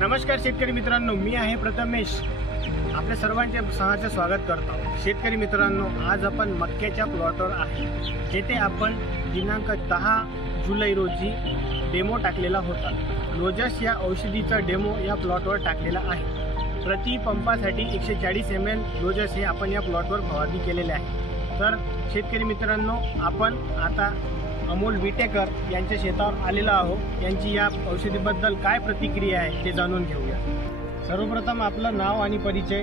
नमस्कार शेतकरी मित्रांनो, मी आहे प्रथमेश. आपल्या सर्वांचे सहर्ष स्वागत करतो. शेतकरी मित्रांनो, आज आपण मक्याच्या प्लॉटवर आहे, जेथे आपण दिनांक 10 जुलै रोजी डेमो टाकलेला होता. लोजस या औषधीचा डेमो या प्लॉटवर टाकलेला आहे. प्रति पंपासाठी 140 ml लोजस हे आपण या प्लॉटवर फवारणी केलेले आहे. तर शेतकरी मित्रांनो, आपण आता अमोल विटेकर यांच्या शेतावर आलेलो आहोत. यांची या औषधीबद्दल काय प्रतिक्रिया आहे ते जाणून घेऊया. सर्वप्रथम आपलं नाव आणि परिचय.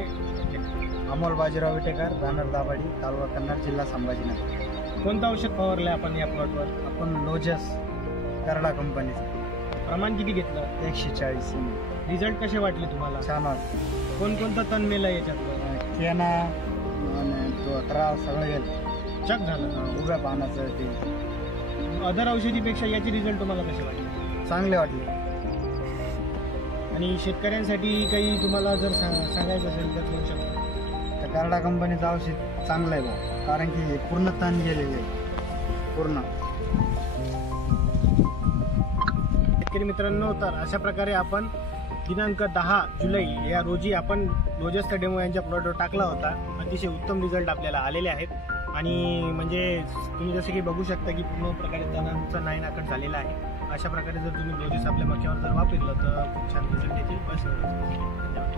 अमोल बाजीराव विटेकर, राहणार दाभाडी, तालुका कन्नड, जिल्हा संभाजीनगर. कोणतं औषध फवारलं आपण या प्लॉटवर? आपण लोजस करडा कंपनीचं. प्रमाण किती घेतलं? 140 ml. रिझल्ट कसे वाटले तुम्हाला? छान वाटतं. कोणकोणतं तण मेलं याच्यातलं? केना आणि तो अठरा सगळं गेलं. चक झालं. उभ्या पानाचं ते अदर औषधीपेक्षा याचे रिझल्ट तुम्हाला कसे वाटले? चांगले वाटले. आणि शेतकऱ्यांसाठी काही तुम्हाला जर सांगायचं असेल तर दोन शब्द. त्या करडा कंपनीचं औषध चांगलं आहे भाऊ, कारण की हे पूर्ण तण गेलेले आहे पूर्ण. शेतकरी मित्रांनो, तर अशा प्रकारे आपण दिनांक 10 जुलै या रोजी आपण लोजसचा डेमो यांच्या प्लॉटवर टाकला होता. अतिशय उत्तम रिझल्ट आपल्याला आलेले आहेत. आणि म्हणजे तुम्ही जसे की बघू शकता की पूर्ण प्रकारे तणांचा नायनाकट झालेला आहे. अशा प्रकारे जर तुम्ही लोजस आपल्या मक्यावर जर वापरलं तर खूप छान रिझल्ट येतील. बस. धन्यवाद.